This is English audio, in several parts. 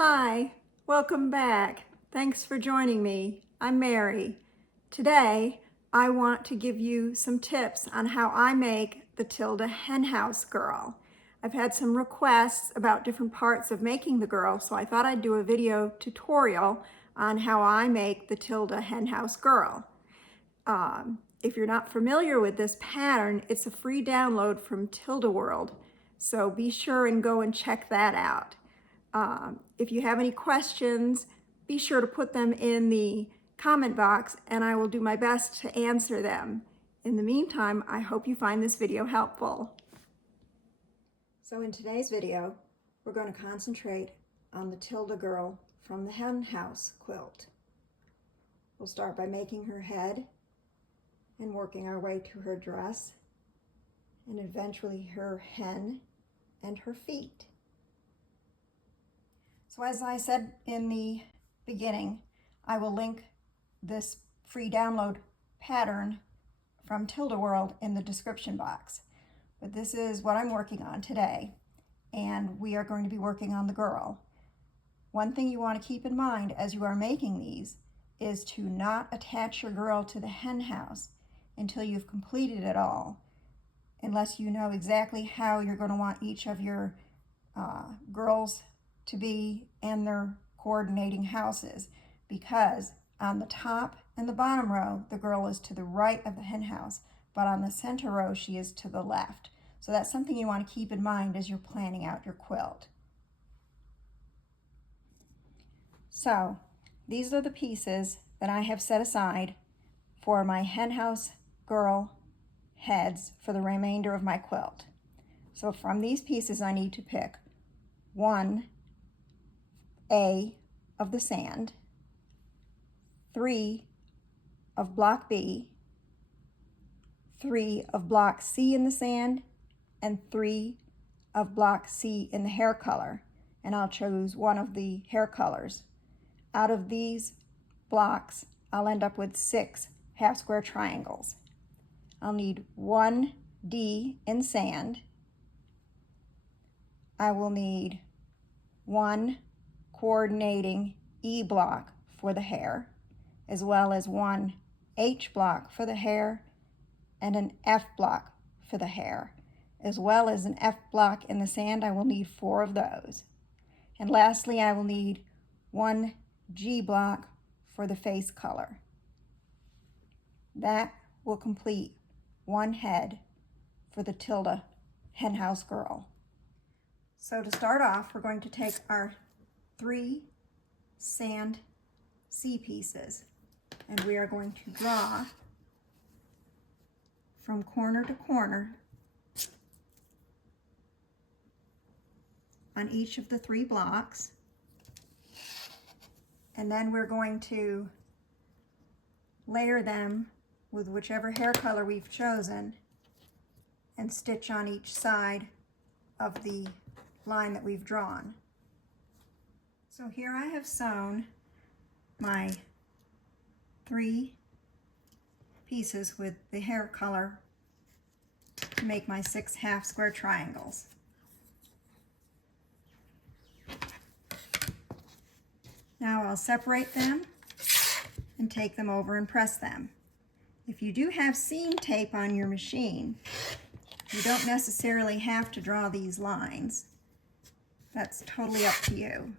Hi, welcome back. Thanks for joining me. I'm Mary. Today, I want to give you some tips on how I make the Tilda Henhouse girl. I've had some requests about different parts of making the girl, so I thought I'd do a video tutorial on how I make the Tilda Henhouse girl. If you're not familiar with this pattern, it's a free download from Tilda World, so be sure and go and check that out. If you have any questions, be sure to put them in the comment box and I will do my best to answer them. In the meantime, I hope you find this video helpful. So in today's video, we're going to concentrate on the Tilda girl from the Henhouse quilt. We'll start by making her head and working our way to her dress and eventually her hen and her feet. So as I said in the beginning, I will link this free download pattern from Tilda World in the description box. But this is what I'm working on today, and we are going to be working on the girl. One thing you want to keep in mind as you are making these is to not attach your girl to the hen house until you've completed it all, unless you know exactly how you're going to want each of your girls to be and their coordinating houses, because on the top and the bottom row the girl is to the right of the hen house, but on the center row she is to the left. So that's something you want to keep in mind as you're planning out your quilt. So these are the pieces that I have set aside for my hen house girl heads for the remainder of my quilt. So from these pieces I need to pick 1A of the sand, 3 of block B, 3 of block C in the sand, and 3 of block C in the hair color. And I'll choose one of the hair colors. Out of these blocks, I'll end up with 6 half square triangles. I'll need 1D in sand. I will need 1 coordinating E block for the hair, as well as 1 H block for the hair and an F block for the hair, as well as an F block in the sand. I will need 4 of those. And lastly, I will need 1 G block for the face color. That will complete one head for the Tilda Henhouse girl. So to start off, we're going to take our 3 sand C pieces and we are going to draw from corner to corner on each of the 3 blocks, and then we're going to layer them with whichever hair color we've chosen and stitch on each side of the line that we've drawn. So here I have sewn my 3 pieces with the hair color to make my 6 half square triangles. Now I'll separate them and take them over and press them. If you do have seam tape on your machine, you don't necessarily have to draw these lines. That's totally up to you.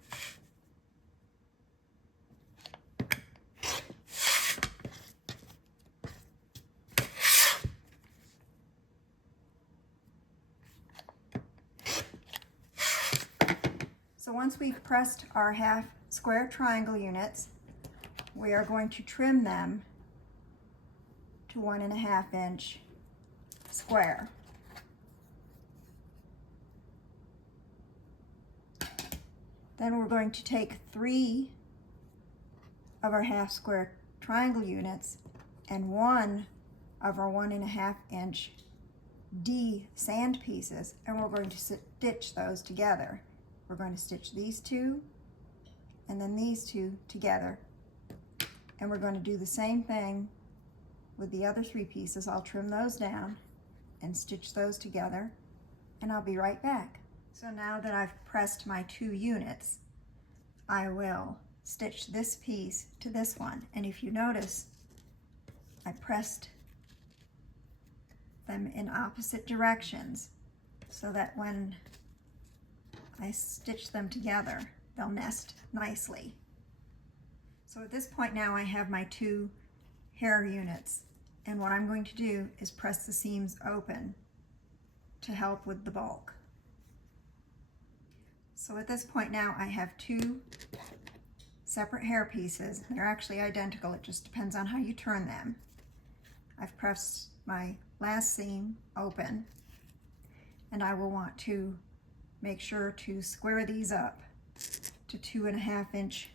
So once we've pressed our half square triangle units, we are going to trim them to 1.5 inch square. Then we're going to take 3 of our half square triangle units and 1 of our 1.5 inch D sand pieces, and we're going to stitch those together. We're going to stitch these 2 and then these 2 together. And we're going to do the same thing with the other 3 pieces. I'll trim those down and stitch those together, and I'll be right back. So now that I've pressed my 2 units, I will stitch this piece to this one. And if you notice, I pressed them in opposite directions so that when I stitch them together, they'll nest nicely. So at this point now I have my 2 hair units, and what I'm going to do is press the seams open to help with the bulk. So at this point now I have 2 separate hair pieces. They're actually identical, it just depends on how you turn them. I've pressed my last seam open, and I will want to make sure to square these up to 2.5 inch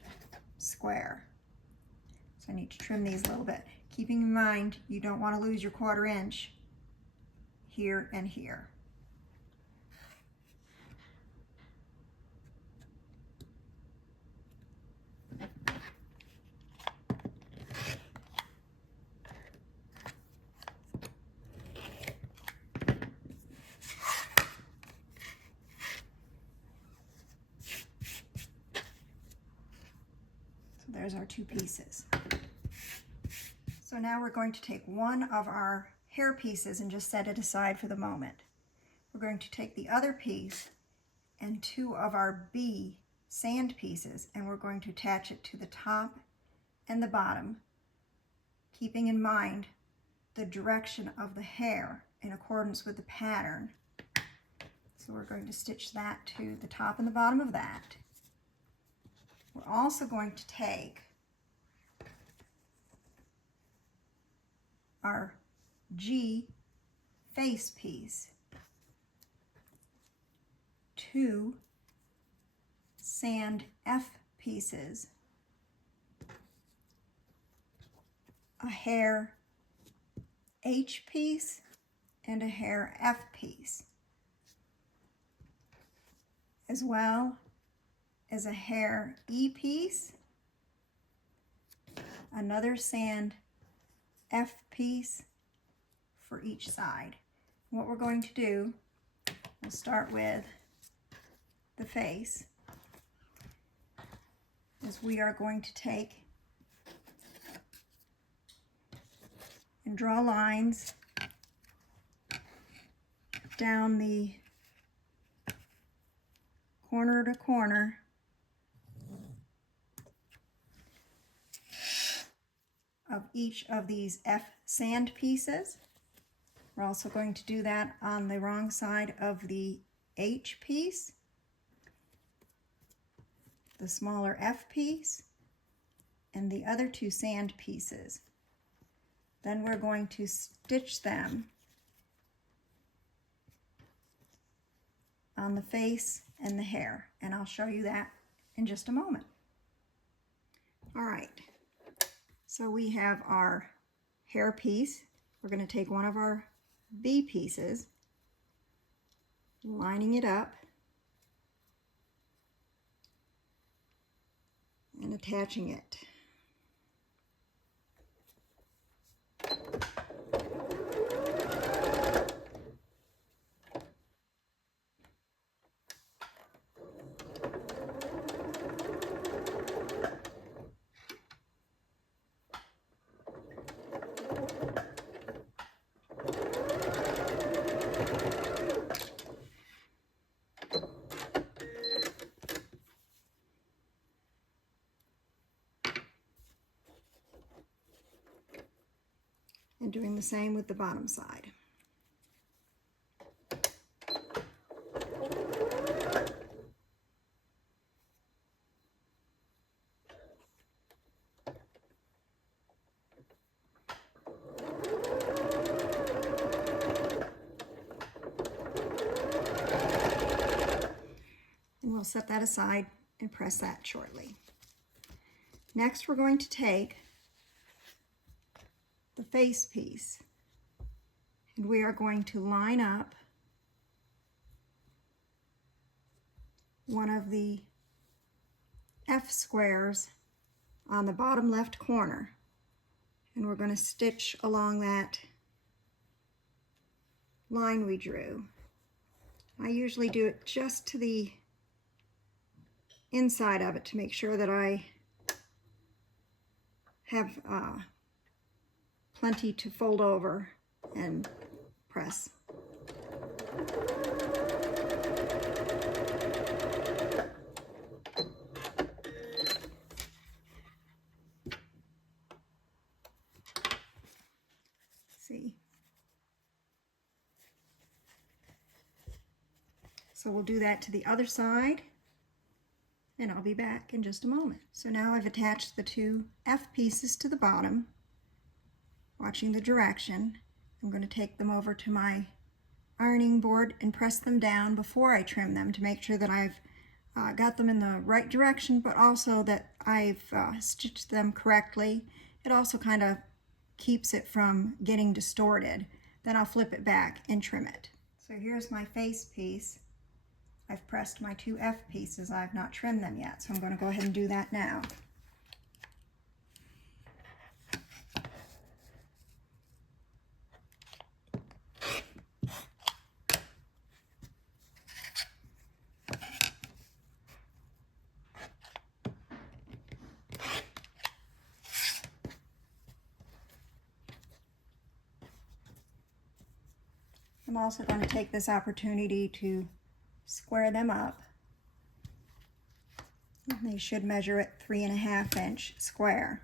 square. So I need to trim these a little bit, keeping in mind you don't want to lose your 1/4 inch here and here. There's our 2 pieces. So now we're going to take one of our hair pieces and just set it aside for the moment. We're going to take the other piece and 2 of our B sand pieces, and we're going to attach it to the top and the bottom, keeping in mind the direction of the hair in accordance with the pattern. So we're going to stitch that to the top and the bottom of that. We're also going to take our G face piece, 2 sand F pieces, a hair H piece, and a hair F piece, as well as a hair E piece, another sand F piece for each side. What we're going to do, we'll start with the face, is we are going to take and draw lines down the corner to corner of each of these F sand pieces. We're also going to do that on the wrong side of the H piece, the smaller F piece, and the other 2 sand pieces. Then we're going to stitch them on the face and the hair, and I'll show you that in just a moment. All right, so we have our hair piece. We're going to take one of our B pieces, lining it up and attaching it. And doing the same with the bottom side. And we'll set that aside and press that shortly. Next, we're going to take the face piece, and we are going to line up one of the F squares on the bottom left corner, and we're going to stitch along that line we drew. I usually do it just to the inside of it to make sure that I have plenty to fold over and press. See. So we'll do that to the other side, and I'll be back in just a moment. So now I've attached the two F pieces to the bottom, watching the direction. I'm going to take them over to my ironing board and press them down before I trim them to make sure that I've got them in the right direction, but also that I've stitched them correctly. It also kind of keeps it from getting distorted. Then I'll flip it back and trim it. So here's my face piece. I've pressed my two F pieces. I've not trimmed them yet, so I'm going to go ahead and do that now. I'm also going to take this opportunity to square them up. They should measure at 3.5 inch square.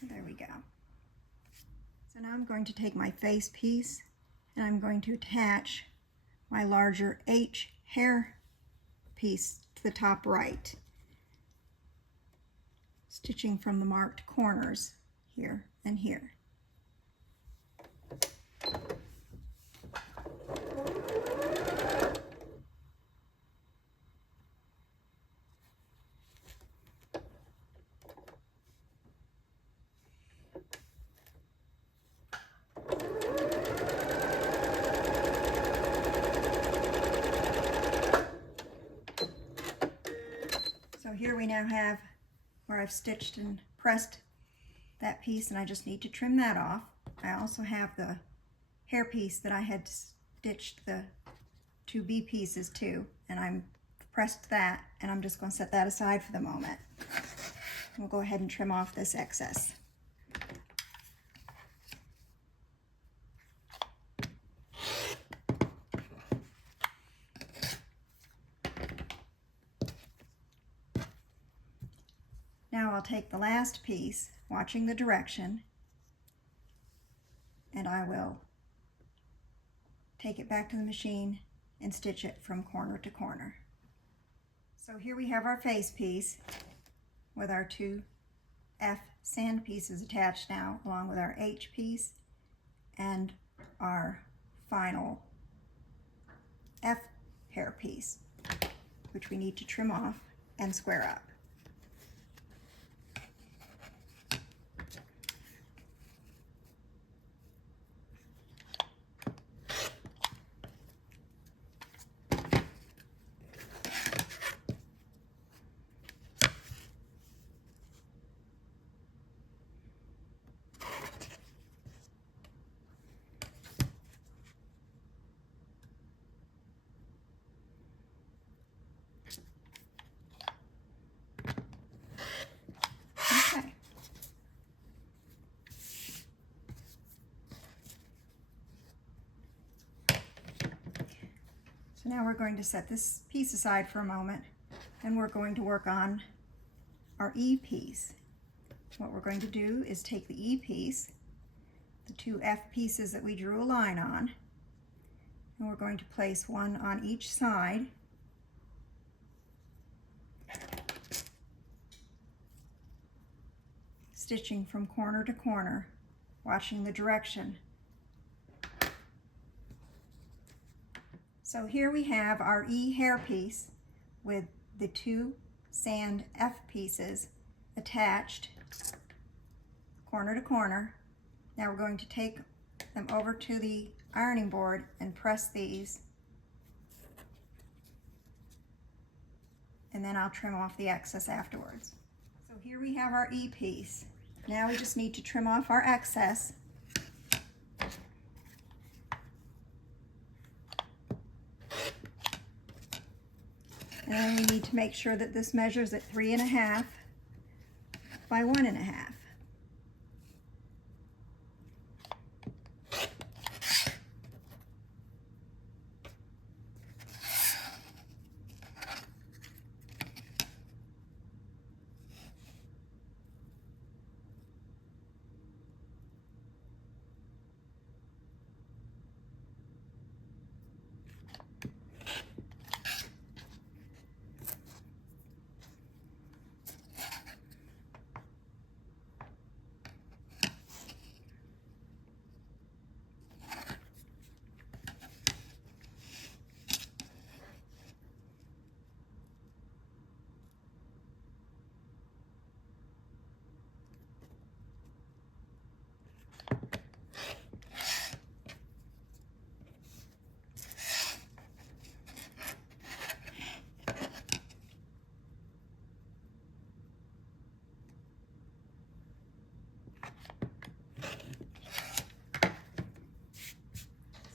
There we go. So now I'm going to take my face piece and I'm going to attach my larger H hair piece to the top right, stitching from the marked corners here and here. So here we now have where I've stitched and pressed that piece, and I just need to trim that off. I also have the hair piece that I had stitched the two B pieces to, and I'm pressed that, and I'm just going to set that aside for the moment. We'll go ahead and trim off this excess. Now I'll take the last piece, watching the direction, and I will take it back to the machine and stitch it from corner to corner. So here we have our face piece with our two F sand pieces attached now, along with our H piece and our final F hair piece, which we need to trim off and square up. Okay. So now we're going to set this piece aside for a moment, and we're going to work on our E piece. What we're going to do is take the E piece, the two F pieces that we drew a line on, and we're going to place one on each side. Stitching from corner to corner, watching the direction. So here we have our E hair piece with the two sand F pieces attached corner to corner. Now we're going to take them over to the ironing board and press these, and then I'll trim off the excess afterwards. So here we have our E piece. Now we just need to trim off our excess. And then we need to make sure that this measures at 3.5 by 1.5.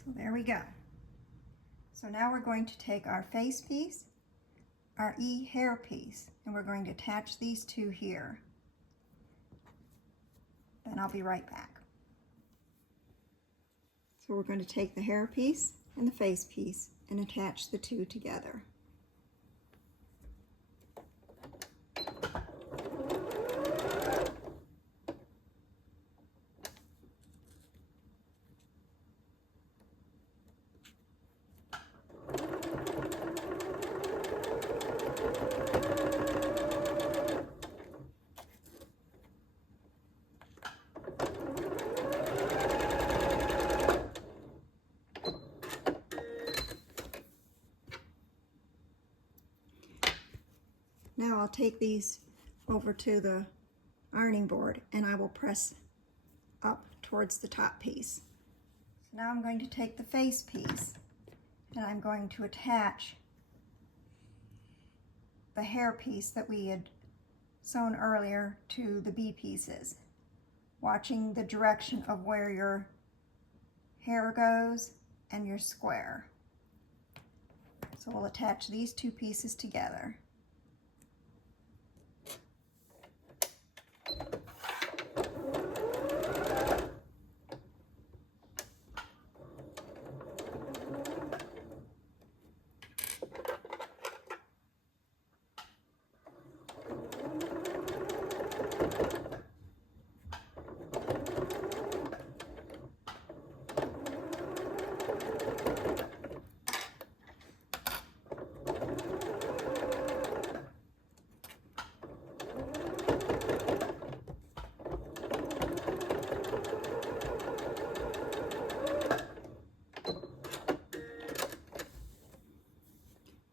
So there we go. So now we're going to take our face piece, our E hair piece, and we're going to attach these two here. Then I'll be right back. So we're going to take the hair piece and the face piece and attach the two together. Now I'll take these over to the ironing board and I will press up towards the top piece. So now I'm going to take the face piece and I'm going to attach the hair piece that we had sewn earlier to the B pieces, watching the direction of where your hair goes and your square. So we'll attach these two pieces together.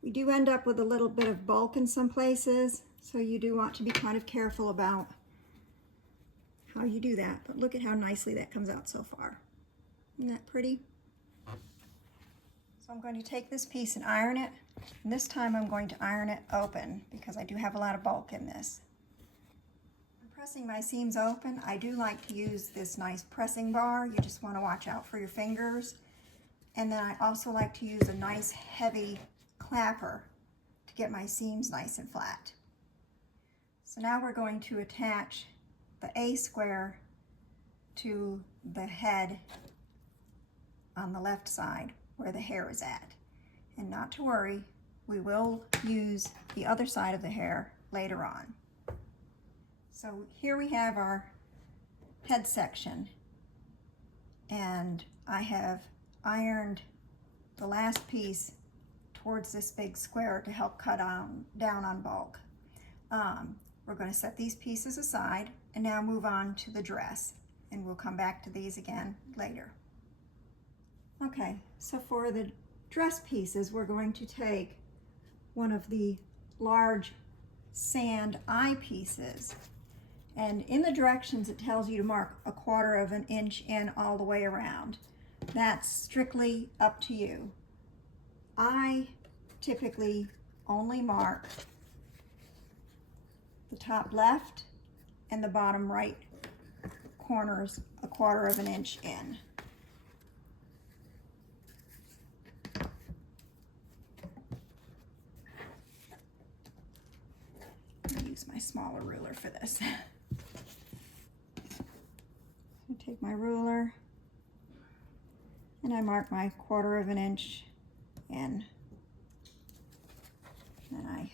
We do end up with a little bit of bulk in some places, so you do want to be kind of careful about how you do that. But look at how nicely that comes out so far. Isn't that pretty? So I'm going to take this piece and iron it. And this time I'm going to iron it open because I do have a lot of bulk in this. I'm pressing my seams open. I do like to use this nice pressing bar. You just want to watch out for your fingers. And then I also like to use a nice heavy clapper to get my seams nice and flat. So now we're going to attach the A square to the head on the left side where the hair is at. And not to worry, we will use the other side of the hair later on. So here we have our head section, and I have ironed the last piece towards this big square to help cut down on bulk. We're going to set these pieces aside and now move on to the dress, and we'll come back to these again later. Okay, so for the dress pieces, we're going to take one of the large sand eye pieces. And in the directions it tells you to mark 1/4 of an inch in all the way around. That's strictly up to you. I typically only mark the top left and the bottom right corners 1/4 of an inch in. I'll use my smaller ruler for this. So take my ruler and I mark my 1/4 of an inch in. Then I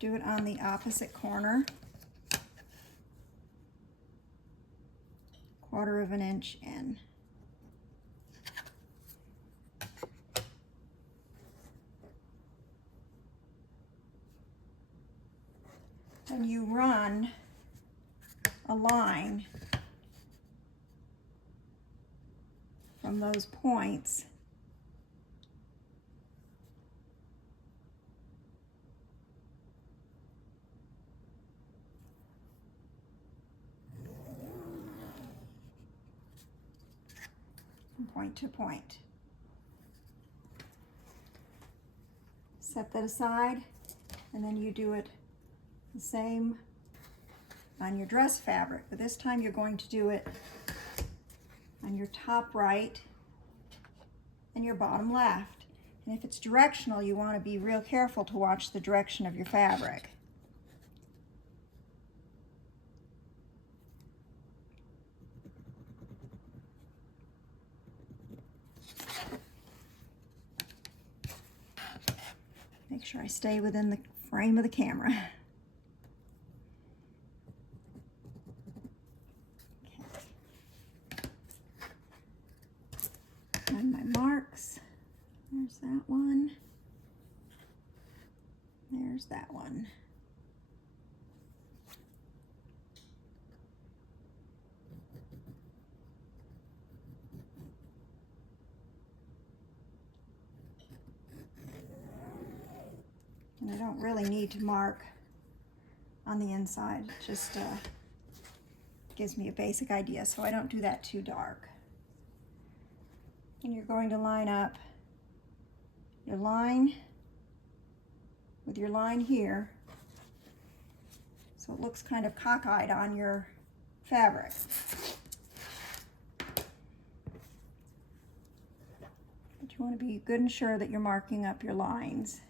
do it on the opposite corner. 1/4 of an inch in. Then you run a line from those points from point to point. Set that aside, and then you do it the same on your dress fabric, but this time you're going to do it on your top right and your bottom left. And if it's directional, you want to be real careful to watch the direction of your fabric. Make sure I stay within the frame of the camera. And my marks, there's that one, there's that one. And I don't really need to mark on the inside, it just gives me a basic idea, so I don't do that too dark. And you're going to line up your line with your line here, so it looks kind of cockeyed on your fabric. But you want to be good and sure that you're marking up your lines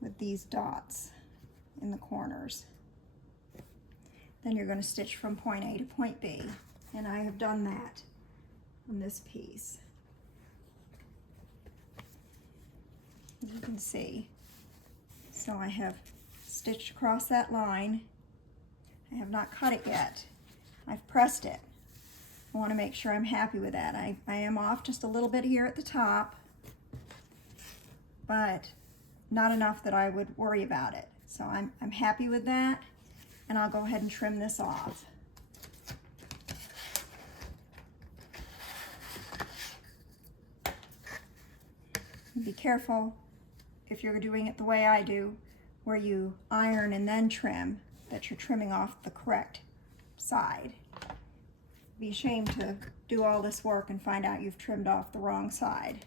with these dots in the corners. Then you're going to stitch from point A to point B, and I have done that on this piece. As you can see, so I have stitched across that line. I have not cut it yet. I've pressed it. I want to make sure I'm happy with that. I am off just a little bit here at the top, but not enough that I would worry about it. So I'm happy with that, and I'll go ahead and trim this off. Be careful if you're doing it the way I do, where you iron and then trim, that you're trimming off the correct side. Be ashamed to do all this work and find out you've trimmed off the wrong side.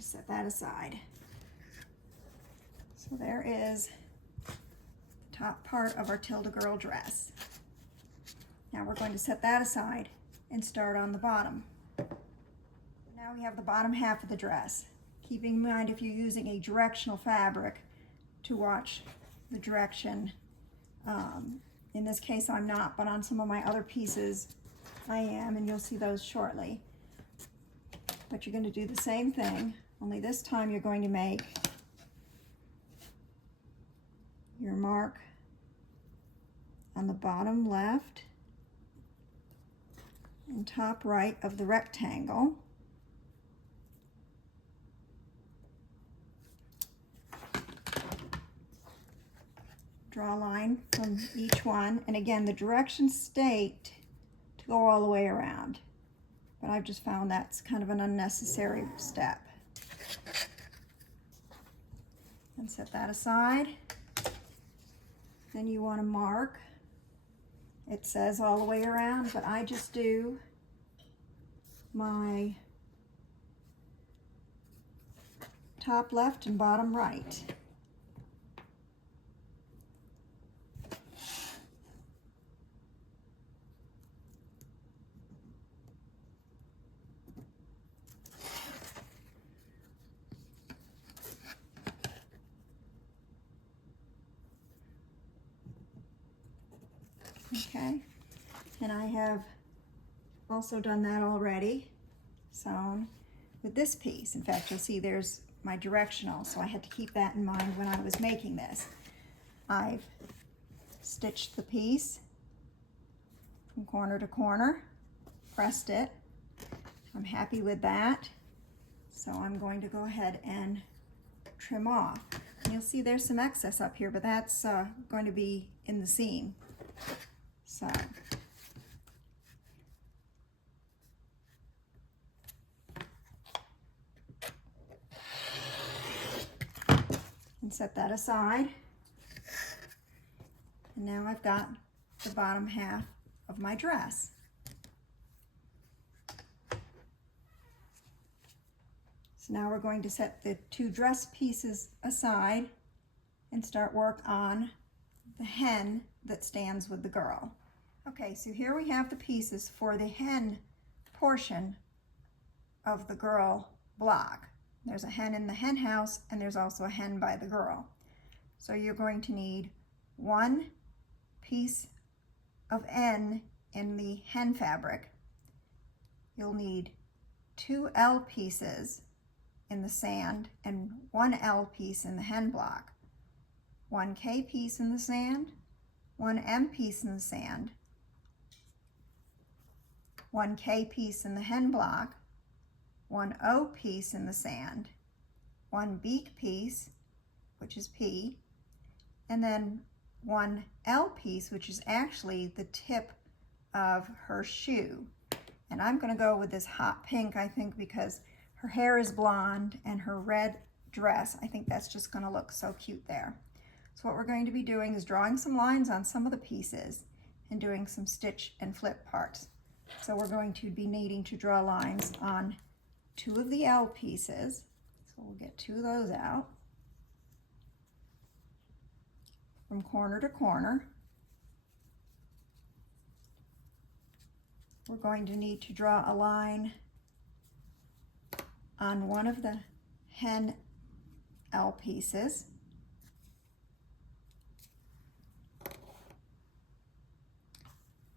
Set that aside. So there is the top part of our Tilda girl dress. Now we're going to set that aside and start on the bottom. Now we have the bottom half of the dress. Keeping in mind, if you're using a directional fabric, to watch the direction. In this case I'm not, but on some of my other pieces I am, and you'll see those shortly. But you're going to do the same thing, only this time you're going to make your mark on the bottom left and top right of the rectangle. Draw a line from each one, and again the directions state to go all the way around, but I've just found that's kind of an unnecessary step. And set that aside. Then you want to mark. It says all the way around, but I just do my top left and bottom right. Okay, and I have also done that already, sewn with this piece. In fact, you'll see there's my directional, so I had to keep that in mind when I was making this. I've stitched the piece from corner to corner, pressed it. I'm happy with that, so I'm going to go ahead and trim off. And you'll see there's some excess up here, but that's going to be in the seam. So and set that aside. And now I've got the bottom half of my dress. So now we're going to set the two dress pieces aside and start work on the hen that stands with the girl. Okay, so here we have the pieces for the hen portion of the girl block. There's a hen in the hen house, and there's also a hen by the girl. So you're going to need one piece of N in the hen fabric. You'll need 2 L pieces in the sand and 1 L piece in the hen block, 1 K piece in the sand, 1 M piece in the sand, 1 K piece in the hen block, 1 O piece in the sand, 1 beak piece, which is P, and then 1 L piece, which is actually the tip of her shoe. And I'm going to go with this hot pink, I think, because her hair is blonde and her red dress, I think that's just going to look so cute there. So what we're going to be doing is drawing some lines on some of the pieces and doing some stitch and flip parts. So we're going to be needing to draw lines on 2 of the L pieces. So we'll get 2 of those out from corner to corner. We're going to need to draw a line on one of the hen L pieces.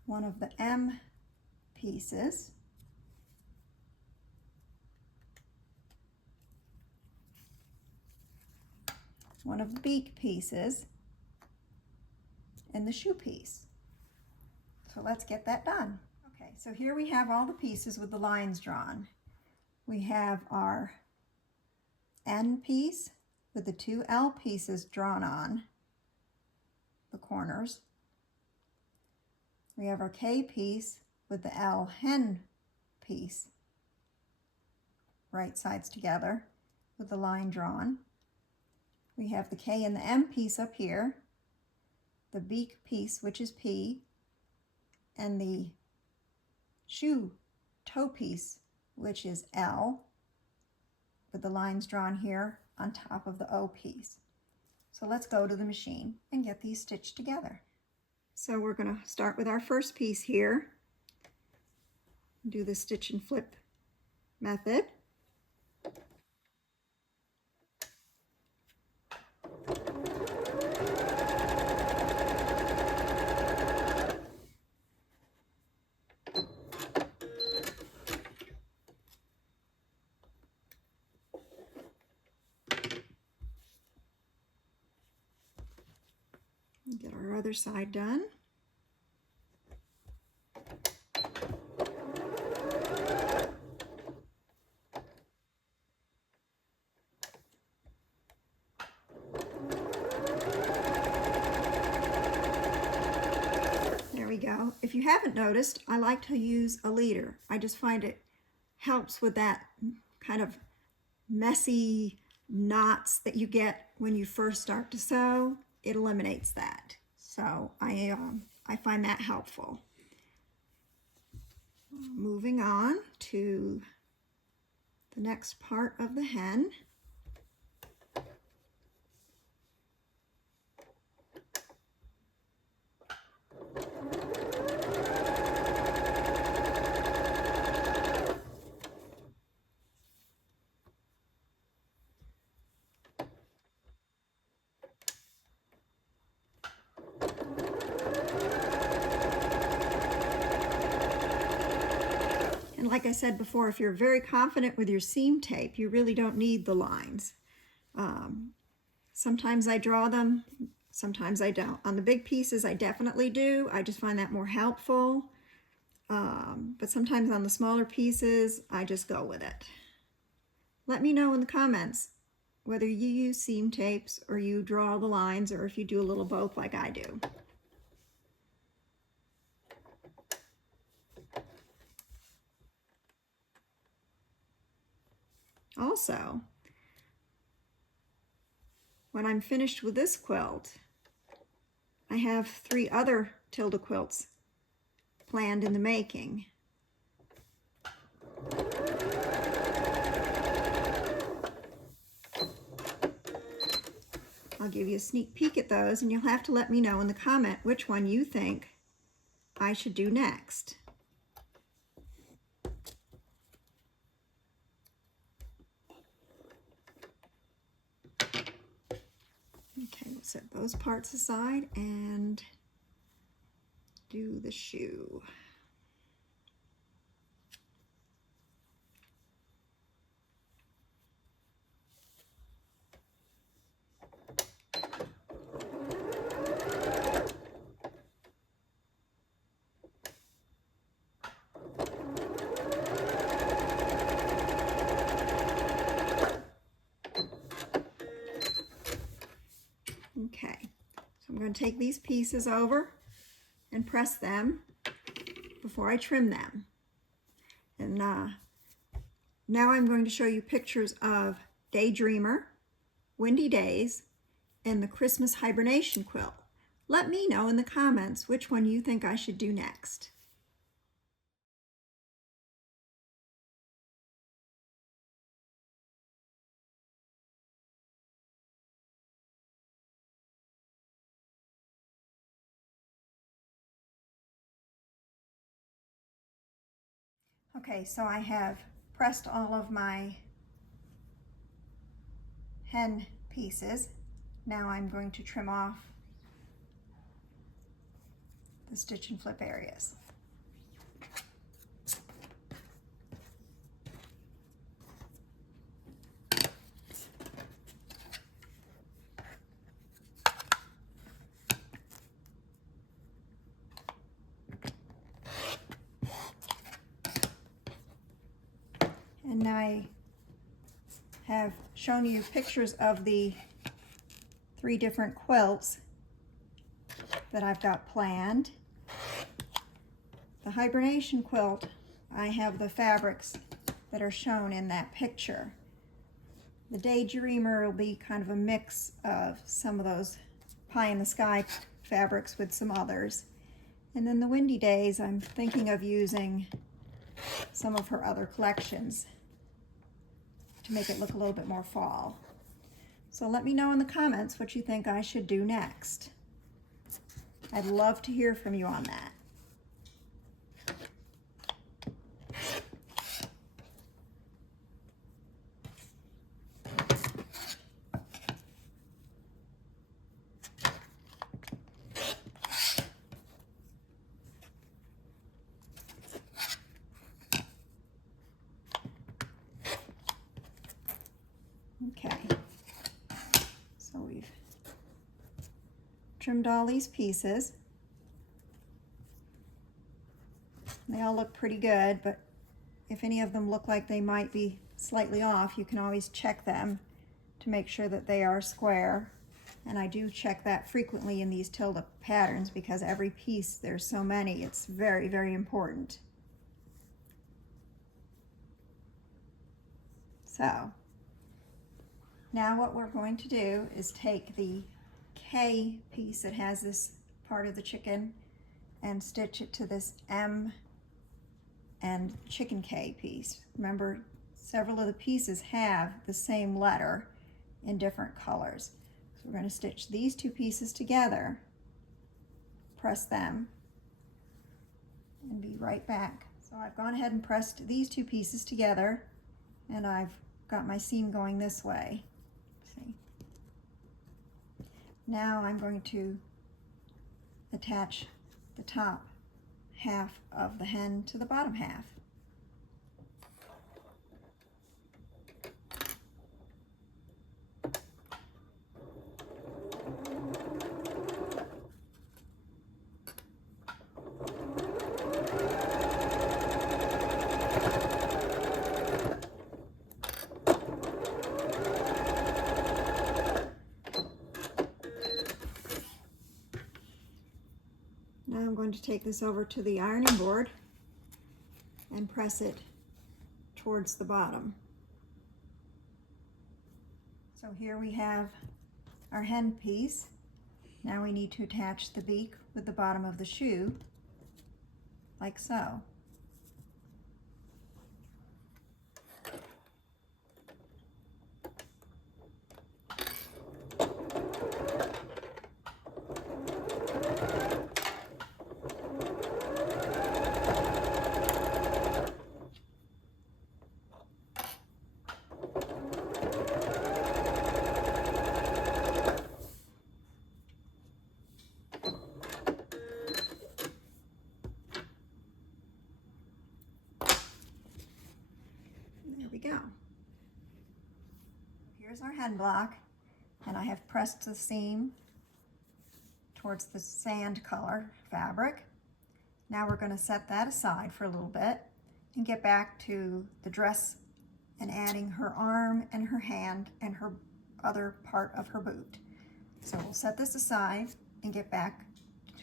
One of the M pieces. One of the beak pieces, and the shoe piece. So let's get that done. Okay, so here we have all the pieces with the lines drawn. We have our N piece with the 2 L pieces drawn on the corners. We have our K piece with the L hen piece, right sides together with the line drawn. We have the K and the M piece up here, the beak piece, which is P, and the shoe toe piece, which is L, with the lines drawn here on top of the O piece. So let's go to the machine and get these stitched together. So we're going to start with our first piece here, do the stitch and flip method. Get our other side done. go. If you haven't noticed, I like to use a leader. I just find it helps with that kind of messy knots that you get when you first start to sew. It eliminates that. So I find that helpful. Moving on to the next part of the hen. And like I said before, if you're very confident with your seam tape, you really don't need the lines. Sometimes I draw them, sometimes I don't. On the big pieces, I definitely do. I just find that more helpful. But sometimes on the smaller pieces, I just go with it. Let me know in the comments whether you use seam tapes or you draw the lines, or if you do a little both like I do. Also, when I'm finished with this quilt, I have 3 other Tilda quilts planned in the making. I'll give you a sneak peek at those, and you'll have to let me know in the comment which one you think I should do next. Okay, we'll set those parts aside and do the shoe. Okay, so I'm going to take these pieces over and press them before I trim them. And now I'm going to show you pictures of Daydreamer, Windy Days, and the Christmas Hibernation Quilt. Let me know in the comments which one you think I should do next. Okay, so I have pressed all of my hen pieces. Now I'm going to trim off the stitch and flip areas. And I have shown you pictures of the 3 different quilts that I've got planned. The hibernation quilt, I have the fabrics that are shown in that picture. The Daydreamer will be kind of a mix of some of those pie in the sky fabrics with some others. And then the Windy Days, I'm thinking of using some of her other collections to make it look a little bit more fall. So let me know in the comments what you think I should do next. I'd love to hear from you on that. Okay, so we've trimmed all these pieces. They all look pretty good, but if any of them look like they might be slightly off, you can always check them to make sure that they are square. And I do check that frequently in these Tilda patterns because every piece, there's so many, it's very, very important. So now what we're going to do is take the K piece that has this part of the chicken and stitch it to this M and chicken K piece. Remember, several of the pieces have the same letter in different colors. So we're going to stitch these two pieces together, press them, and be right back. So I've gone ahead and pressed these two pieces together, and I've got my seam going this way. See? Now I'm going to attach the top half of the hen to the bottom half. Now I'm going to take this over to the ironing board and press it towards the bottom. So here we have our hen piece. Now we need to attach the beak with the bottom of the shoe, like so. There we go. Here's our hen block, and I have pressed the seam towards the sand color fabric. Now we're going to set that aside for a little bit and get back to the dress and adding her arm and her hand and her other part of her boot. So we'll set this aside and get back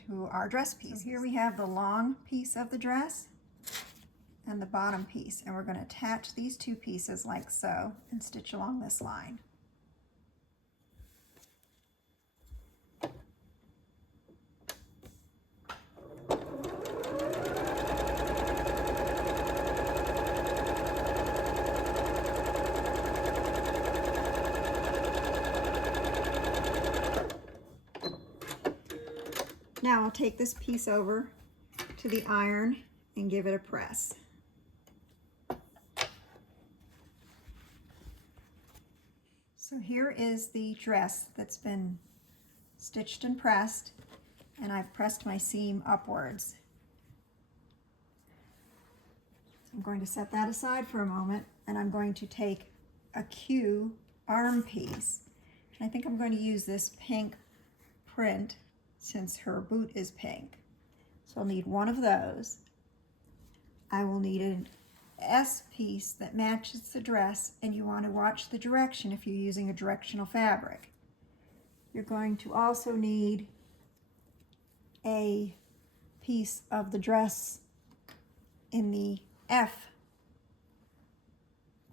to our dress piece. So here we have the long piece of the dress and the bottom piece, and we're going to attach these two pieces like so and stitch along this line. Now I'll take this piece over to the iron and give it a press. So here is the dress that's been stitched and pressed, and I've pressed my seam upwards. So I'm going to set that aside for a moment, and I'm going to take a Q arm piece. And I think I'm going to use this pink print since her boot is pink. So I'll need one of those. I will need an S piece that matches the dress, and you want to watch the direction if you're using a directional fabric. You're going to also need a piece of the dress in the F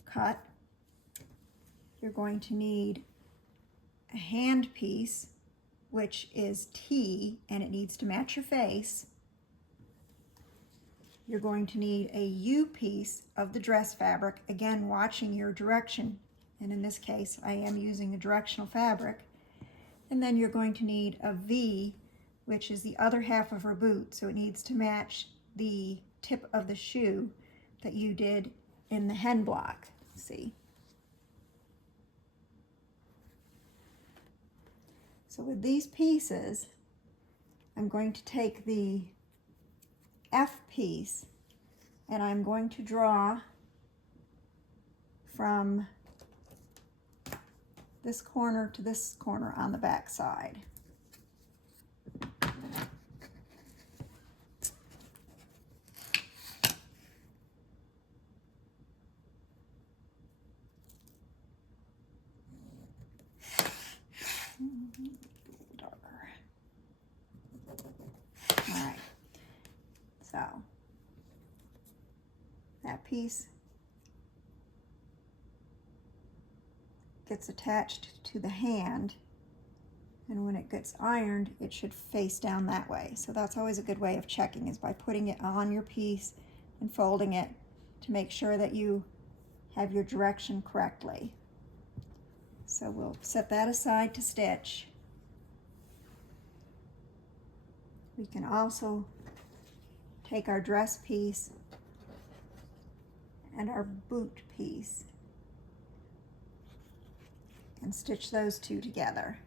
cut. You're going to need a hand piece, which is T, and it needs to match your face. You're going to need a U piece of the dress fabric, again watching your direction, and in this case I am using a directional fabric. And then you're going to need a V, which is the other half of her boot, so it needs to match the tip of the shoe that you did in the hen block. See? So with these pieces, I'm going to take the F piece and I'm going to draw from this corner to this corner on the back side. So that piece gets attached to the hand, and when it gets ironed, it should face down that way. So that's always a good way of checking, is by putting it on your piece and folding it to make sure that you have your direction correctly. So we'll set that aside to stitch. We can also take our dress piece and our boot piece and stitch those two together.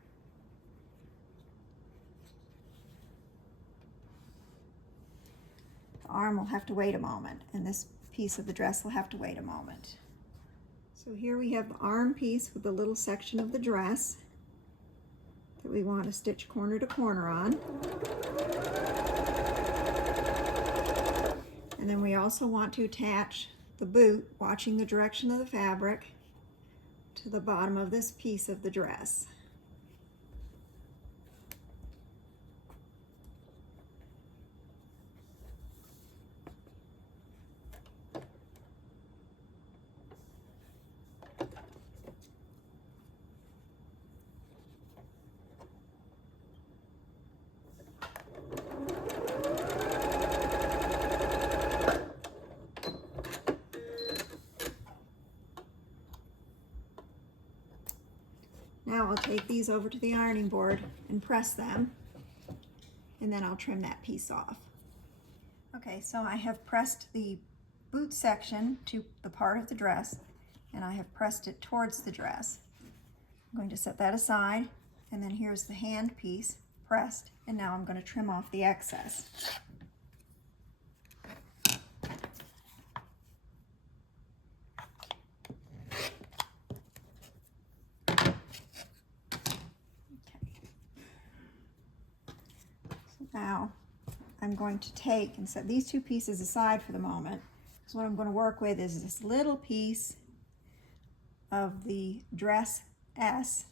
The arm will have to wait a moment, and this piece of the dress will have to wait a moment. So here we have the arm piece with the little section of the dress that we want to stitch corner to corner on. And then we also want to attach the boot, watching the direction of the fabric, to the bottom of this piece of the dress. Now I'll take these over to the ironing board and press them, and then I'll trim that piece off. Okay, so I have pressed the boot section to the part of the dress, and I have pressed it towards the dress. I'm going to set that aside, and then here's the hand piece pressed, and now I'm going to trim off the excess. Now I'm going to take and set these two pieces aside for the moment, because what I'm going to work with is this little piece of the dress S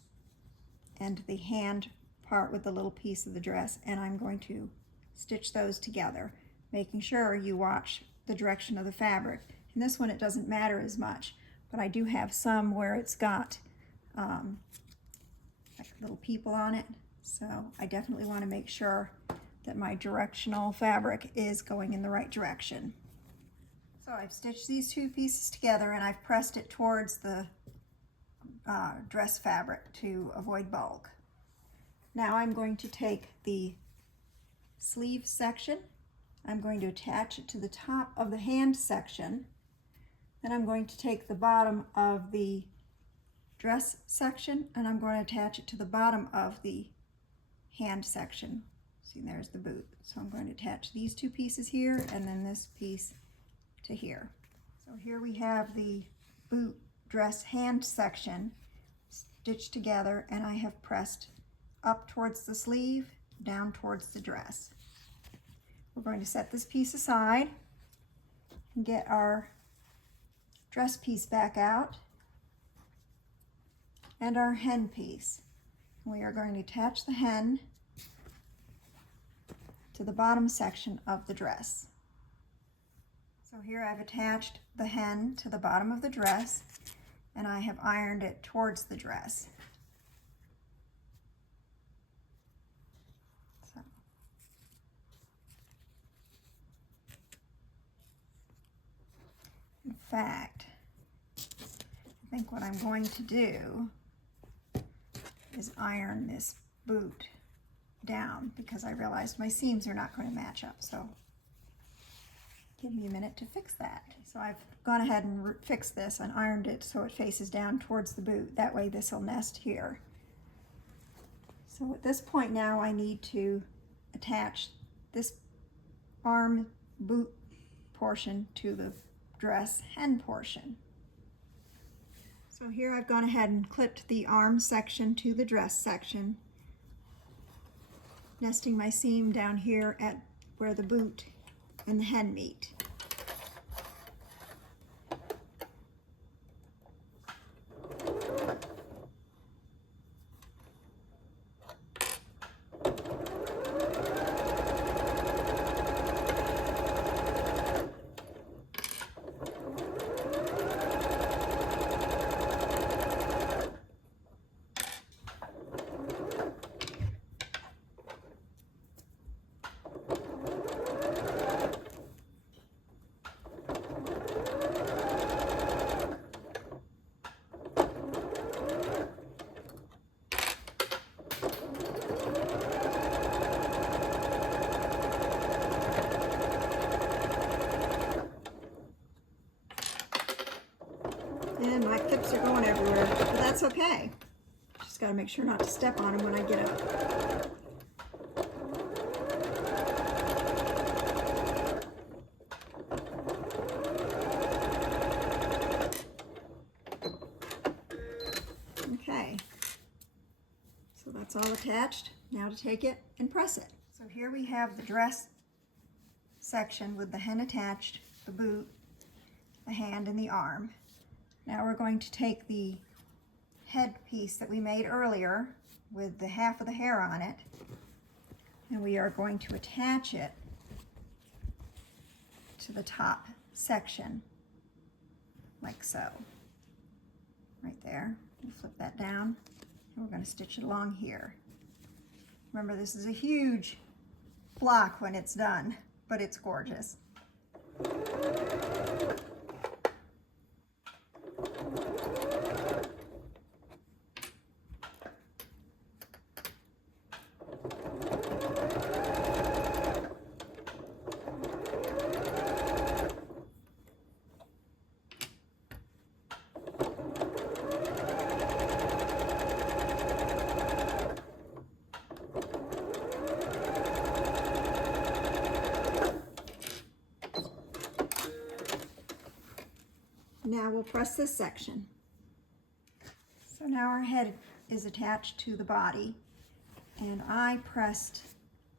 and the hand part with the little piece of the dress, and I'm going to stitch those together, making sure you watch the direction of the fabric. In this one it doesn't matter as much, but I do have some where it's got like little people on it, so I definitely want to make sure that my directional fabric is going in the right direction. So I've stitched these two pieces together, and I've pressed it towards the dress fabric to avoid bulk. Now I'm going to take the sleeve section, I'm going to attach it to the top of the hand section, then I'm going to take the bottom of the dress section and I'm going to attach it to the bottom of the hand section. See, there's the boot. So I'm going to attach these two pieces here and then this piece to here. So here we have the boot dress hand section stitched together, and I have pressed up towards the sleeve, down towards the dress. We're going to set this piece aside and get our dress piece back out and our hen piece. We are going to attach the hen to the bottom section of the dress. So here I've attached the hen to the bottom of the dress, and I have ironed it towards the dress. So. In fact, I think what I'm going to do is iron this boot down, because I realized my seams are not going to match up. So give me a minute to fix that. So I've gone ahead and fixed this and ironed it so it faces down towards the boot. That way this will nest here. So at this point now I need to attach this arm boot portion to the dress hen portion. So here I've gone ahead and clipped the arm section to the dress section, nesting my seam down here at where the boot and the hen meet. And my clips are going everywhere, but that's okay. Just gotta make sure not to step on them when I get up. Okay, so that's all attached. Now to take it and press it. So here we have the dress section with the hem attached, the boot, the hand, and the arm. Now we're going to take the head piece that we made earlier with the half of the hair on it, and we are going to attach it to the top section, like so. Right there. We'll flip that down, and we're going to stitch it along here. Remember, this is a huge block when it's done, but it's gorgeous. Now we'll press this section. So now our head is attached to the body, and I pressed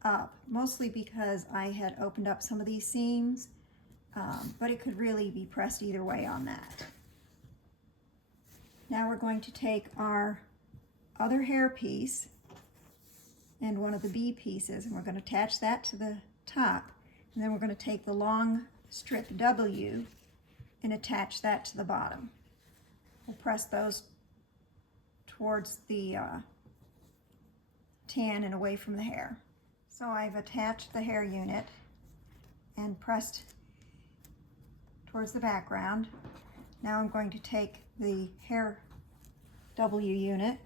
up, mostly because I had opened up some of these seams, but it could really be pressed either way on that. Now we're going to take our other hair piece and one of the B pieces, and we're going to attach that to the top, and then we're going to take the long strip W and attach that to the bottom. We'll press those towards the tan and away from the hair. So I've attached the hair unit and pressed towards the background. Now I'm going to take the hair W unit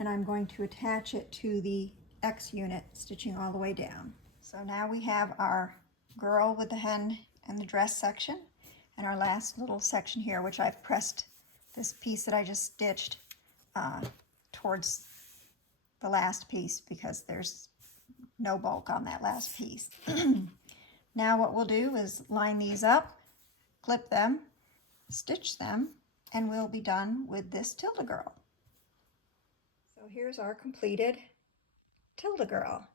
and I'm going to attach it to the X unit, stitching all the way down. So now we have our girl with the hen and the dress section, and our last little section here, which I've pressed this piece that I just stitched towards the last piece because there's no bulk on that last piece. Now what we'll do is line these up, clip them, stitch them, and we'll be done with this Tilda girl. So here's our completed Tilda girl.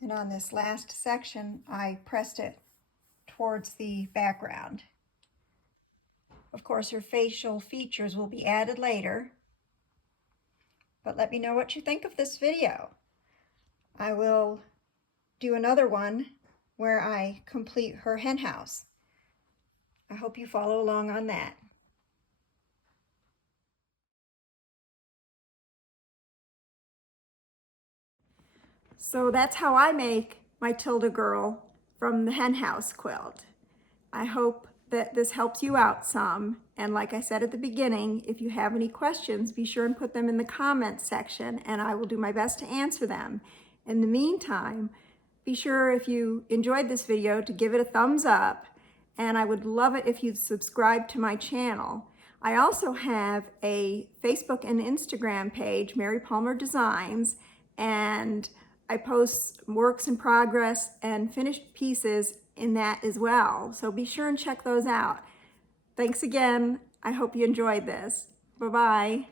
And on this last section, I pressed it towards the background. Of course, her facial features will be added later, but let me know what you think of this video. I will do another one where I complete her hen house. I hope you follow along on that. So that's how I make my Tilda girl from the Henhouse quilt. I hope that this helps you out some. And like I said at the beginning, if you have any questions, be sure and put them in the comments section and I will do my best to answer them. In the meantime, be sure if you enjoyed this video to give it a thumbs up, and I would love it if you'd subscribe to my channel. I also have a Facebook and Instagram page, Mary Palmer Designs, and I post works in progress and finished pieces in that as well. So be sure and check those out. Thanks again. I hope you enjoyed this. Bye-bye.